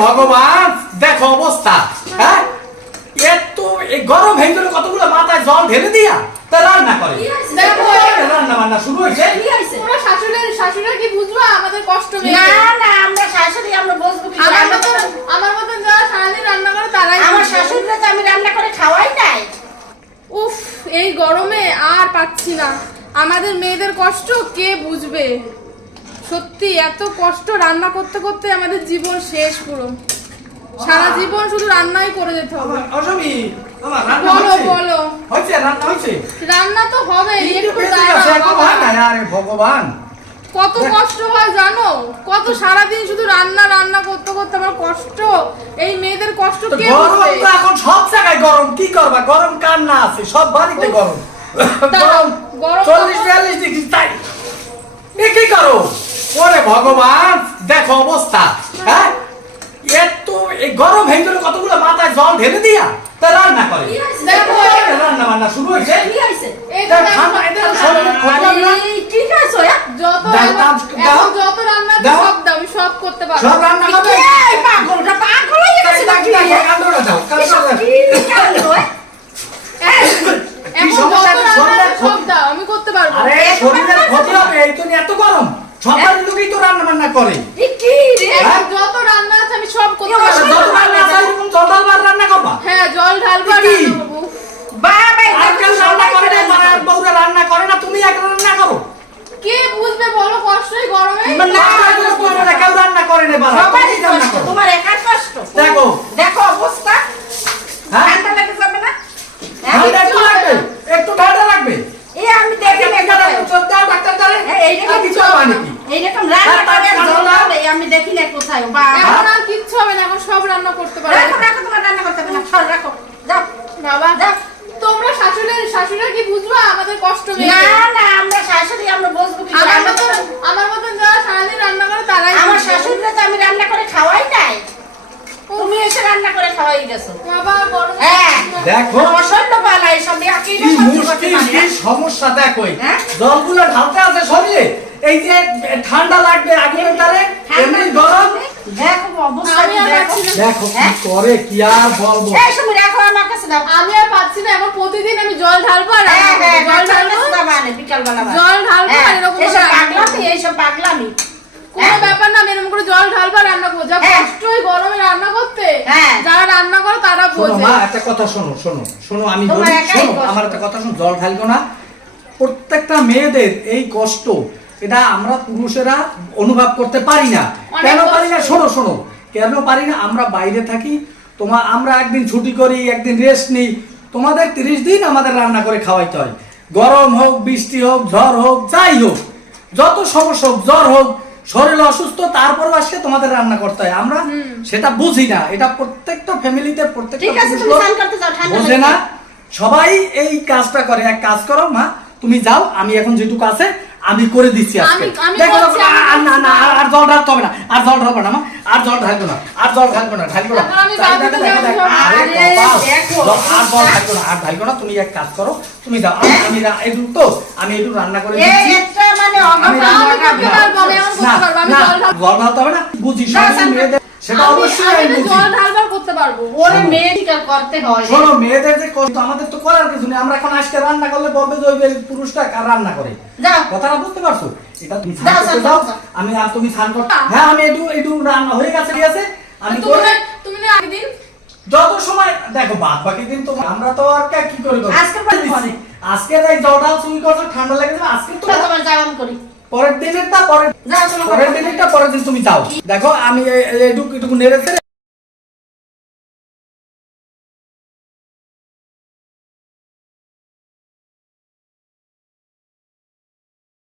ভগবান দেখো অবস্থা হ্যাঁ? এত এই গরম হয়ে গেলে কতগুলো মাথায় জল ঢেলে দিয়া? তা রান্না করে। রান্না বান্না শুরু হয়েছে। তোমরা শাশুড়ি শাশুড়িরা কি বুঝবা? আমাদের কষ্ট না না আমরা শাশুড়ি আমরা বসবো আমার মতন আমার মতন যারা সারাদিন রান্না করে তারাই আমার শাশুড়িরা তো আমি রান্না করে খাওয়াই নাই। উফ এই গরমে আর পাচ্ছি না। আমাদের মেয়েদের কষ্ট কে বুঝবে? সত্যি এত কষ্ট রান্না করতে করতে আমাদের জীবন শেষ পুরো। সারা জীবন শুধু রান্নাই করে যেতে হবে। অসমি বলো বলো। হয়েছে রান্না হয়েছে রান্না তো হবে ভগবান। কত কষ্ট হয় জানো? কত সারাদিন শুধু রান্না রান্না করতে করতে আমার কষ্ট। এই মেয়েদের কষ্ট কে গরম তো এখন সব জায়গায় গরম কি করবা? গরম কার না আছে? সব বাড়িতে গরম। গরম চল্লিশ? বিয়াল্লিশ ডিগ্রি তাই। এ কি করো? ভগবান দেখো অবস্থা হ্যাঁ? এত এই গরম গেলে কতগুলো মাথায় জল ঢেলে দিয়া? তা রান্না করে। রান্না বান্না শুরু হয়েছে? আমি করতে পারব। আমি করতে আরে শরীরের ক্ষতি হবে এই তো এত গরম। সবার লোকই তো রান্না বান্না করে কি রে? যত রান্না আছে আমি সব করতে অসহ্য যত রান্না আছে এরকম জল ঢালবার রান্না করবা হ্যাঁ জল ঢালবো আর রান্না করব। বাবা, রান্না করে না মানে করে। বউরা রান্না করে না তুমি এক রান্না করো কে বুঝবে বলো কষ্টই গরমে মানে না না, কেউ রান্না করে না বাবা রান্না তোমার একার কষ্ট। দেখো। দেখো অবস্থা হ্যাঁ ঠান্ডা লেগে যাবে না হ্যাঁ? ঠান্ডা একটু লাগবে একটু ঠান্ডা লাগবে এই আমি দেখি না কোথায়। দাও ডাক্তার দাঁড়ে হ্যাঁ, এইরকম কিছু হবে নাকি এইরকম রান্না হ্যাঁ, করে ঠান্ডা জল না। হবে, আমি দেখি না কোথায় বাবা। এখন আর কিচ্ছু হবে না এখন সব রান্না করতে পারব রাখো রাখো তোমার রান্না করতে হবে না সর রাখো। যাও। বাবা যাও। তোমরা শাশুড়ি শাশুড়িরা কি বুঝবা? আমাদের কষ্ট না না আমরা শাশুড়ি আমরা বসবো কি আমার মতন আমার মতন যারা সারাদিন রান্না করে তারাই আমার শাশুড়িরা তো আমি রান্না করে খাওয়াই নাই। তুমি এসে রান্না করে খাওয়াই গেছো। বাবা গরমে হ্যাঁ দেখো অসহ্য পালা এইসব একই কি কি সমস্যা দেখো এই। হ্যাঁ? জলগুলো ঢালতে আছে শরীরে এই যে ঠান্ডা লাগবে আগুনের তারে এমনি গরম দেখো অবস্থা আমি আর দেখো কি হ্যাঁ? করে কি আর বলব? এই সময় রাখো আমার কাছে দাও। আমি আর পাচ্ছি না এখন প্রতিদিন আমি জল ঢালবো আর হ্যাঁ হ্যাঁ জল জল ঢালবো? মানে বিকালবেলা মানে। জল ঢালবো আর এরকম এইসব রান্না করব। পাগলামি পাগলামি। কোনো। ব্যাপার না এরকম করে জল ঢালবো রান্না করব। যা। কষ্ট ওই গরমে রান্না করতে। হ্যাঁ। যারা রান্না করে তারা বোঝে। মা একটা কথা শোনো শোনো শোনো আমি বলি শোনো আমার একটা কথা শোনো জল ঢালবো না। প্রত্যেকটা মেয়েদের এই কষ্ট এটা আমরা পুরুষেরা অনুভব করতে পারি না। কেন পারি না? শোনো শোনো কেন পারি না? আমরা বাইরে থাকি তোমার আমরা একদিন ছুটি করি একদিন রেস্ট নিই। তোমাদের তিরিশ দিন আমাদের রান্না করে খাওয়াইতে হয়। গরম হোক বৃষ্টি হোক ঝড় হোক যাই হোক যত সমস্যা হোক জ্বর হোক শরীর অসুস্থ তারপরও আজকে তোমাদের রান্না করতে হয়। আমরা সেটা বুঝি না। এটা প্রত্যেকটা ফ্যামিলিতে প্রত্যেকটা বোঝে না। সবাই এই কাজটা করে। এক কাজ করো মা তুমি যাও আমি এখন যেটুকু আছে আমি করে দিচ্ছি আজকে। দেখো না না আর- জল ঢালতে হবে না। আর জল ঢালবো না মা। জল ঢালবো না আর জল ঢালবো না ঢালবো না। আরে জল- ঢালবো না আর ঢালবো না। তুমি এক কাজ করো তুমি যাও। আমি- এদুর তো আমি এদুর রান্না করে দিচ্ছি। মানে না, জল হবে না বুঝি সব মেয়েদের সেটা অবশ্যই আমি জল ঢালবার করতে পারব। ওরে মেয়ে করতে হয়। শোনো মেয়েদের যে কষ্ট আমাদের তো করার কিছু নেই। আমরা এখন আজকে রান্না করলে বলবে যে ওই পুরুষটা কার রান্না করে? যাও। কথাটা বুঝতে পারছ? এটা তুমি স্নান করতে যাও। আমি আর তুমি স্নান করতে হ্যাঁ। আমি একটু একটু রান্না হয়ে গেছে ঠিক আছে? আমি তুমি না- তুমি না একদিন যত সময় দেখো বাদ বাকি দিন তো আমরা তো আর কি করে আজকে আজকে এই জলটা চুরি করছ ঠান্ডা লেগে আজকে তো তোমার করি। পরের দিনেরটা পরের পরের দিনেরটা পরের দিন তুমি যাও। দেখো আমি এই- এই- এইটুকু একটু নেড়ে ফেলে